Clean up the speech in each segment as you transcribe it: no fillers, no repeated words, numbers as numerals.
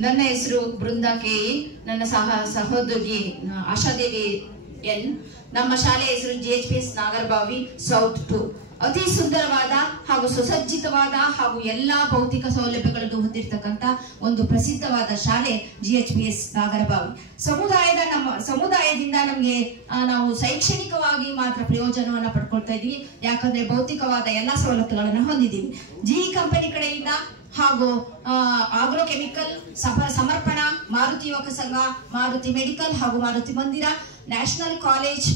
ನನ್ನ ಹೆಸರು ಬೃಂದಾ ಕೆ. ನನ್ನ ಸಹೋದರಿ ಆಶಾದೇವಿ ಎನ್. ನಮ್ಮ ಶಾಲೆಯ ಹೆಸರು GHPS ನಾಗರಬಾವಿ ಸೌತ್ 2. ಅತಿ ಸುಂದರವಾದ ಹಾಗೂ ಸುಸಜ್ಜಿತವಾದ ಹಾಗೂ ಎಲ್ಲಾ ಭೌತಿಕ ಸೌಲಭ್ಯಗಳನ್ನು ಹೊಂದಿರತಕ್ಕಂತ ಒಂದು ಪ್ರಸಿದ್ಧವಾದ ಶಾಲೆ GHPS ನಾಗರಬಾವಿ. ಸಮುದಾಯದಿಂದ ನಮಗೆ ನಾವು ಶೈಕ್ಷಣಿಕವಾಗಿ ಮಾತ್ರ ಪ್ರಯೋಜನವನ್ನ ಪಡ್ಕೊಳ್ತಾ ಇದೀವಿ. ಯಾಕಂದ್ರೆ ಭೌತಿಕವಾದ ಎಲ್ಲಾ ಸವಲತ್ತುಗಳನ್ನ ಹೊಂದಿದ್ದೀವಿ. GE ಕಂಪನಿ ಕಡೆಯಿಂದ ಹಾಗೂ ಆಗ್ರೋ ಕೆಮಿಕಲ್, ಸಮರ್ಪಣಾ, ಮಾರುತಿ ಯುವಕ ಸಂಘ, ಮಾರುತಿ ಮೆಡಿಕಲ್ ಹಾಗೂ ಮಾರುತಿ ಮಂದಿರ, ನ್ಯಾಷನಲ್ ಕಾಲೇಜ್,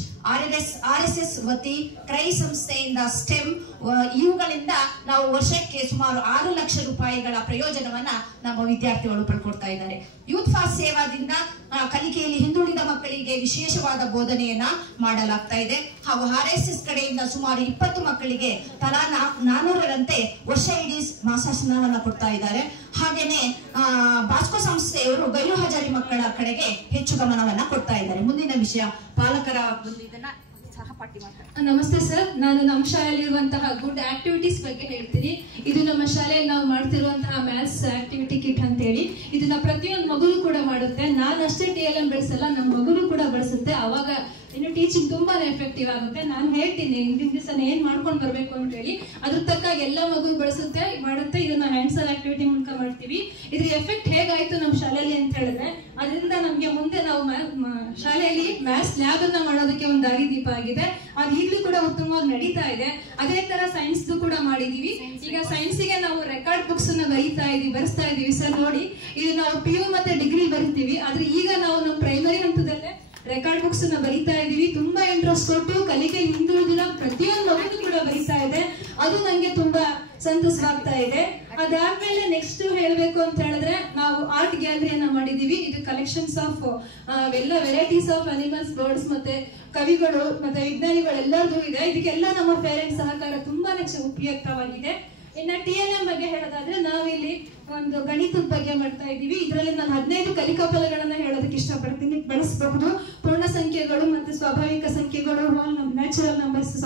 RSS ವತಿ, ಕ್ರೈ ಸಂಸ್ಥೆಯಿಂದ ಸ್ಟೆಮ್ ಇವುಗಳಿಂದ ನಾವು ವರ್ಷಕ್ಕೆ ಸುಮಾರು 6 ಲಕ್ಷ ರೂಪಾಯಿಗಳ ಪ್ರಯೋಜನವನ್ನ ನಮ್ಮ ವಿದ್ಯಾರ್ಥಿಗಳು ಪಡ್ಕೊಳ್ತಾ ಇದ್ದಾರೆ. ಯೂತ್ ಫಾಸ್ಟ್ ಸೇವಾದಿಂದ ಕಲಿಕೆಯಲ್ಲಿ ಹಿಂದುಳಿದ ಮಕ್ಕಳಿಗೆ ವಿಶೇಷವಾದ ಬೋಧನೆಯನ್ನ ಮಾಡಲಾಗ್ತಾ ಇದೆ ಹಾಗೂ RSS ಕಡೆಯಿಂದ ಸುಮಾರು 20 ಮಕ್ಕಳಿಗೆ ತಲಾ 400ರಂತೆ ವರ್ಷ ಇಡೀ ಮಾಸಾಸನವನ್ನ ಕೊಡ್ತಾ ಇದ್ದಾರೆ. ಹಾಗೇನೆ ಬಾಸ್ಕೋ ಸಂಸ್ಥೆಯವರು ಗೈರು ಹಾಜರಿ ಮಕ್ಕಳ ಕಡೆಗೆ ಹೆಚ್ಚು ಗಮನವನ್ನ ಕೊಡ್ತಾ ಇದ್ದಾರೆ. ಮುಂದಿನ ವಿಷಯ ಪಾಲಕರ ಇದನ್ನ ಸಹಪಾಠಿ ಮಾಡ್ತಾರೆ. ನಮಸ್ತೆ ಸರ್, ನಾನು ನಮ್ಮ ಶಾಲೆಯಲ್ಲಿರುವಂತಹ ಗುಡ್ ಆಕ್ಟಿವಿಟೀಸ್ ಬಗ್ಗೆ ಹೇಳ್ತೀನಿ. ಇದು ನಮ್ಮ ಶಾಲೆಯಲ್ಲಿ ನಾವು ಮಾಡ್ತಿರುವಂತಹ ಮ್ಯಾಥ್ಸ್ ಆಕ್ಟಿವಿಟಿ ಕಿಟ್ ಅಂತ ಹೇಳಿ, ಇದನ್ನ ಪ್ರತಿಯೊಂದು ಮಗುನು ಕೂಡ ಮಾಡುತ್ತೆ. ನಾನು ಅಷ್ಟೇ TLM ಬೆಳೆಸಲ್ಲ, ನಮ್ಮ ಮಗುನು ಕೂಡ ಬಳಸುತ್ತೆ. ಅವಾಗ ಇನ್ನು ಟೀಚಿಂಗ್ ತುಂಬಾನೇ ಎಫೆಕ್ಟಿವ್ ಆಗುತ್ತೆ. ನಾನು ಹೇಳ್ತೀನಿ ಇಂದಿನ ದಿವಸ ಏನ್ ಮಾಡ್ಕೊಂಡು ಬರ್ಬೇಕು ಅಂತ ಹೇಳಿ, ಅದ್ರ ತಕ್ಕ ಎಲ್ಲ ಮಗು ಬಳಸುತ್ತೆ ಮಾಡುತ್ತೆ. ಇದನ್ನ ಹ್ಯಾಂಡ್ಸರ್ ಆಕ್ಟಿವಿಟಿ ಮೂಲಕ ಮಾಡ್ತೀವಿ. ಇದ್ರ ಎಫೆಕ್ಟ್ ಹೇಗಾಯ್ತು ನಮ್ಮ ಶಾಲೆಯಲ್ಲಿ ಅಂತ ಹೇಳಿದ್ರೆ, ಅದರಿಂದ ನಮ್ಗೆ ಮುಂದೆ ನಾವು ಶಾಲೆಯಲ್ಲಿ ಮ್ಯಾಥ್ಸ್ ಲ್ಯಾಬ್ ಅನ್ನ ಮಾಡೋದಕ್ಕೆ ಒಂದು ದಾರಿದೀಪ ಆಗಿದೆ. ಅದು ಈಗಲೂ ಕೂಡ ಉತ್ತಮವಾಗಿ ನಡೀತಾ ಇದೆ. ಅದೇ ತರ ಸೈನ್ಸ್ ಕೂಡ ಮಾಡಿದೀವಿ. ಈಗ ಸೈನ್ಸ್ಗೆ ನಾವು ರೆಕಾರ್ಡ್ ಬುಕ್ಸ್ ಅನ್ನ ಬರೆಸ್ತಾ ಇದೀವಿ ಸರ್. ನೋಡಿ, ಇದು ನಾವು PU ಮತ್ತೆ ಡಿಗ್ರಿ ಬರಿತೀವಿ. ಆದ್ರೆ ಈಗ ನಾವು ನಮ್ಮ ಪ್ರೈಮರಿ ಹಂತದಲ್ಲೇ ರೆಕಾರ್ಡ್ ಬುಕ್ಸ್ ಅನ್ನ ಬರೀತಾ ಇದೀವಿ. ತುಂಬಾ ಇಂಟ್ರೆಸ್ಟ್ ಕೊಟ್ಟು ಕಲಿಕೆ ಹಿಂದುಳಿದಿರೋ ಪ್ರತಿಯೊಂದು ಮಗು ಕೂಡ ಬರೀತಾ ಇದೆ. ಅದು ನಂಗೆ ತುಂಬಾ ಸಂತಸವಾಗ್ತಾ ಇದೆ. ಅದಾದ್ಮೇಲೆ ನೆಕ್ಸ್ಟ್ ಹೇಳ್ಬೇಕು ಅಂತ ಹೇಳಿದ್ರೆ, ನಾವು ಆರ್ಟ್ ಗ್ಯಾಲರಿಯನ್ನ ಮಾಡಿದೀವಿ. ಇದು ಕಲೆಕ್ಷನ್ಸ್ ಆಫ್ ಎಲ್ಲ ವೆರೈಟೀಸ್ ಆಫ್ ಅನಿಮಲ್ಸ್, ಬರ್ಡ್ಸ್ ಮತ್ತೆ ಕವಿಗಳು ಮತ್ತೆ ವಿಜ್ಞಾನಿಗಳು ಎಲ್ಲರದು ಇದೆ. ಇದಕ್ಕೆಲ್ಲ ನಮ್ಮ ಪೇರೆಂಟ್ಸ್ ಸಹಕಾರ ತುಂಬಾನೇ ಉಪಯುಕ್ತವಾಗಿದೆ. ಇನ್ನ TLM ಬಗ್ಗೆ ಹೇಳೋದಾದ್ರೆ, ನಾವಿಲ್ಲಿ ಒಂದು ಗಣಿತದ ಬಗ್ಗೆ ಮಾಡ್ತಾ ಇದ್ದೀವಿ. ಇದರಲ್ಲಿ ನಾನು 15 ಕಲಿಕಾ ಫಲಗಳನ್ನ ಹೇಳೋದಕ್ಕೆ ಇಷ್ಟಪಡ್ತೀನಿ. ಬಳಸಬಹುದು ಪೂರ್ಣ ಸಂಖ್ಯೆಗಳು ಮತ್ತೆ ಸ್ವಾಭಾವಿಕ ಸಂಖ್ಯೆಗಳು, ನ್ಯಾಚುರಲ್ ನಂಬರ್ಸ್,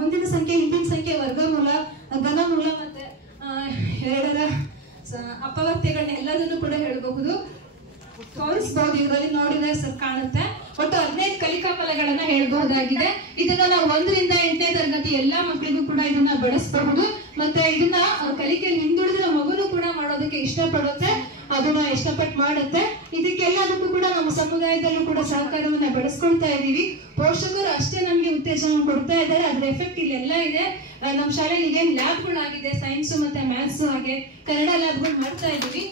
ಮುಂದಿನ ಸಂಖ್ಯೆ, ಹಿಂದಿನ ಸಂಖ್ಯೆ, ವರ್ಗಮೂಲ, ಘನಮೂಲ ಮತ್ತೆ 2ರ ಅಪವರ್ತ್ಯಗಳನ್ನ ಎಲ್ಲದನ್ನು ಕೂಡ ಹೇಳಬಹುದು. ತೋರಿಸಬಹುದು, ಇದರಲ್ಲಿ ನೋಡಿದ್ರೆ ಸರ್ ಕಾಣುತ್ತೆ. ಒಟ್ಟು 15 ಕಲಿಕಾ ಫಲಗಳನ್ನ ಹೇಳ್ಬಹುದಾಗಿದೆ. ಇದನ್ನ ನಾವು 1ರಿಂದ 8ನೇ ತರಗತಿ ಎಲ್ಲಾ ಮಕ್ಕಳಿಗೂ ಕೂಡ ಇದನ್ನ ಬಳಸಬಹುದು. ಮತ್ತೆ ಇದನ್ನ ಕಲಿಕೆಯಲ್ಲಿ ಹಿಂದುಳಿದ ಮಗುನು ಕೂಡ ಮಾಡೋದಕ್ಕೆ ಇಷ್ಟಪಡುತ್ತೆ, ಅದನ್ನ ಇಷ್ಟಪಟ್ಟು ಮಾಡುತ್ತೆ. ಇದಕ್ಕೆಲ್ಲದಕ್ಕೂ ಕೂಡ ನಮ್ಮ ಸಮುದಾಯದಲ್ಲೂ ಕೂಡ ಸಹಕಾರವನ್ನ ಬಳಸ್ಕೊಳ್ತಾ ಇದೀವಿ. ಪೋಷಕರು ಅಷ್ಟೇ ನಮ್ಗೆ ಉತ್ತೇಜನ ಕೊಡ್ತಾ ಇದ್ದಾರೆ. ಅದ್ರ ಎಫೆಕ್ಟ್ ಇಲ್ಲೆಲ್ಲ ಇದೆ. ನಮ್ಮ ಶಾಲೆಯಲ್ಲಿ ಏನ್ ಲ್ಯಾಬ್ಗಳಾಗಿದೆ, ಸೈನ್ಸ್ ಮತ್ತೆ ಮ್ಯಾಥ್ಸ್ ಹಾಗೆ ಕನ್ನಡ ಲ್ಯಾಬ್ಗಳು ಮಾಡ್ತಾ ಇದೀವಿ.